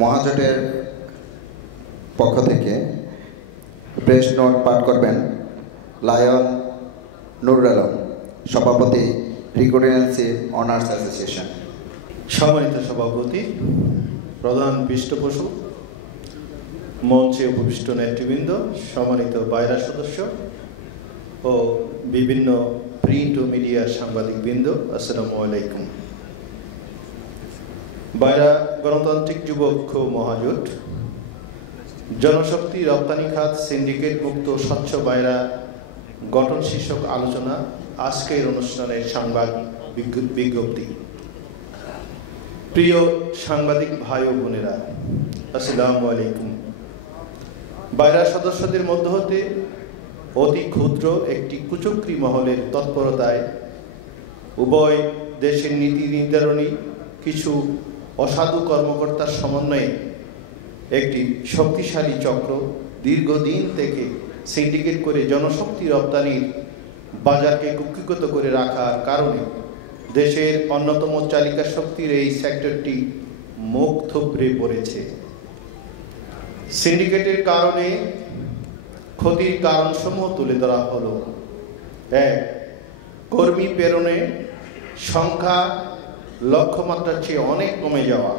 মহাজোটের পক্ষ থেকে press note পাঠ করবেন লায়ন নুরুল আলম, সভাপতি রিকর্ডেন্সি অনার্স অ্যাসোসিয়েশন। সম্মানিত সভাপতি, প্রধান পৃষ্ঠপোষক, মঞ্চে উপবিষ্ট নেতৃবৃন্দ, সম্মানিত বাইরা সদস্য ও বিভিন্ন প্রিন্ট ও মিডিয়ার সাংবাদিকবৃন্দ, আসসালামু আলাইকুম। বাইরা গণতান্ত্রিক যুব ঐক্য মহাজোট জনশক্তি রপ্তানি খাত সিন্ডিকেট মুক্ত স্বচ্ছ বাইরা গঠন শীর্ষক আলোচনা আজকের অনুষ্ঠানের সংবাদ বিজ্ঞপ্তি। প্রিয় সাংবাদিক ভাই ও বোনেরা, আসসালামু আলাইকুম। বাইরা সদস্যদের মধ্য হতে অতি ক্ষুদ্র একটি কুচক্রী মহলের তৎপরতায় উভয় দেশের নীতি নির্ধারণী কিছু অসাধু কর্মকর্তার সমন্বয়ে একটি শক্তিশালী চক্র দীর্ঘদিন থেকে সিন্ডিকেট করে জনশক্তি রপ্তানির বাজারকে কুক্ষিগত করে রাখার কারণে দেশের অন্যতম চালিকা শক্তির এই সেক্টরটি মুখ থুবড়ে পড়েছে। সিন্ডিকেটের কারণে ক্ষতির কারণসমূহ তুলে ধরা হলো। ১. কর্মী প্রেরণে সংখ্যা লক্ষ্যমাত্রার চেয়ে অনেক কমে যাওয়া।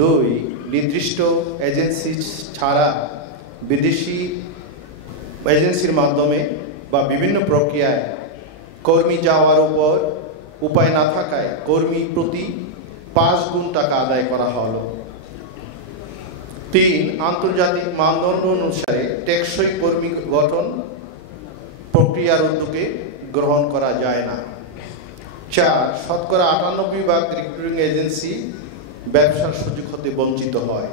২. নির্দিষ্ট এজেন্সি ছাড়া বিদেশি এজেন্সির মাধ্যমে বা বিভিন্ন প্রক্রিয়ায় কর্মী যাওয়ার উপর উপায় না থাকায় কর্মী প্রতি ৫ গুণ টাকা আদায় করা হলো। ৩. আন্তর্জাতিক মানদণ্ড অনুসারে টেকসই কর্মী গঠন প্রক্রিয়ার উদ্যোগে গ্রহণ করা যায় না। ৪. শতকরা ৯৮% রিক্রুটিং এজেন্সি ব্যবসার সুযোগ হতে বঞ্চিত হয়।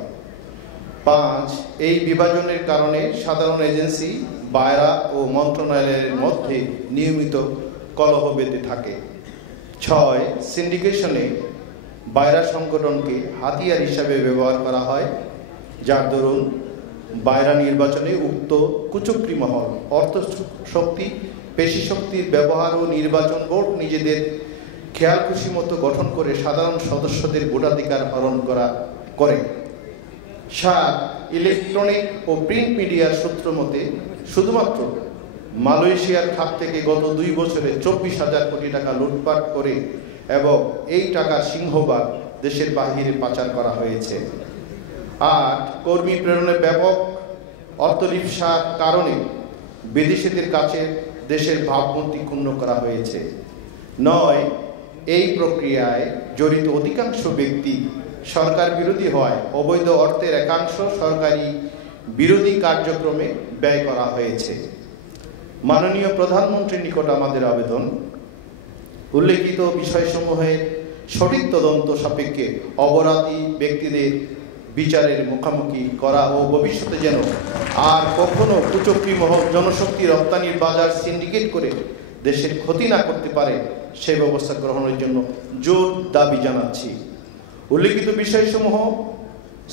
৫. এই বিভাজনের কারণে সাধারণ এজেন্সি, বাইরা ও মন্ত্রণালয়ের মধ্যে নিয়মিত কলহ বেঁধে থাকে। ৬. সিন্ডিকেশনে বাইরা সংগঠনকে হাতিয়ার হিসাবে ব্যবহার করা হয়, যার দরুন বাইরা নির্বাচনে উক্ত কুচক্রী মহল অর্থ শক্তি, পেশি শক্তির ব্যবহার ও নির্বাচন বোর্ড নিজেদের খেয়াল খুশি মতো গঠন করে সাধারণ সদস্যদের ভোটাধিকার হরণ করে। ৭. ইলেকট্রনিক ও প্রিন্ট মিডিয়ার সূত্র মতে শুধুমাত্র মালয়েশিয়ার খাত থেকে গত ২ বছরে ২৪,০০০ কোটি টাকা লুটপাট করে এবং এই টাকার সিংহভাগ দেশের বাহিরে পাচার করা হয়েছে। ৮. কর্মী প্রেরণে ব্যাপক অর্থলিপ্সার কারণে বিদেশিদের কাছে দেশের ভাবমূর্তি ক্ষুণ্ণ করা হয়েছে। ৯. এই প্রক্রিয়ায় জড়িত অধিকাংশ ব্যক্তি সরকার বিরোধী হওয়ায় অবৈধ অর্থের একাংশ সরকারি বিরোধী কার্যক্রমে ব্যয় করা হয়েছে। মাননীয় প্রধানমন্ত্রীর নিকট আমাদের আবেদন, উল্লেখিত বিষয়সমূহে সঠিক তদন্ত সাপেক্ষে অপরাধী ব্যক্তিদের বিচারের মুখোমুখি করা ও ভবিষ্যতে যেন আর কখনো কুচক্রী মহল জনশক্তি রপ্তানির বাজার সিন্ডিকেট করে দেশের ক্ষতি না করতে পারে সেই ব্যবস্থা গ্রহণের জন্য জোর দাবি জানাচ্ছি। উল্লেখিত বিষয়সমূহ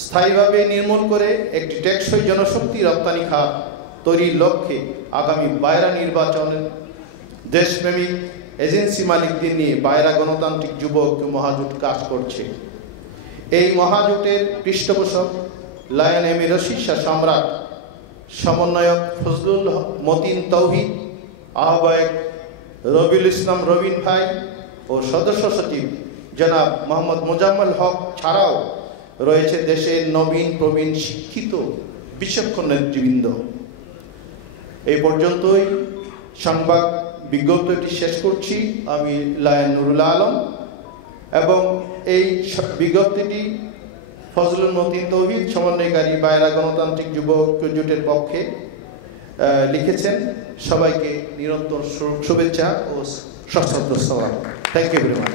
স্থায়ীভাবে নির্মূল করে একটি টেকসই জনশক্তি রপ্তানি খাত তৈরির লক্ষ্যে আগামী বাইরা নির্বাচনে দেশপ্রেমিক এজেন্সি মালিকদের নিয়ে বাইরা গণতান্ত্রিক যুব ঐক্য মহাজোট কাজ করছে। এই মহাজোটের পৃষ্ঠপোষক লায়ন এমির শীর্ষা সম্রাট, সমন্বয়ক ফজলুল মতিন তৌহিদ, আহ্বায়ক রবিউল ইসলাম রবিন ভাই ও সদস্য সচিব জনাব মোহাম্মদ মোজাম্মেল হক ছাড়াও রয়েছে দেশের নবীন প্রবীণ শিক্ষিত বিচক্ষণ নেতৃবৃন্দ। এই পর্যন্তই সংবাদ বিজ্ঞপ্তিটি শেষ করছি। আমি লায়ন নুরুল আলম এবং এই বিজ্ঞপ্তিটি ফজলুল মতিন তৌহিদ, সমন্বয়কারী বাইরা গণতান্ত্রিক যুব ঐক্য জোটের পক্ষে লিখেছেন। সবাইকে নিরন্তর শুভেচ্ছা ও সশ্রদ্ধ সালাম। Thank you very much.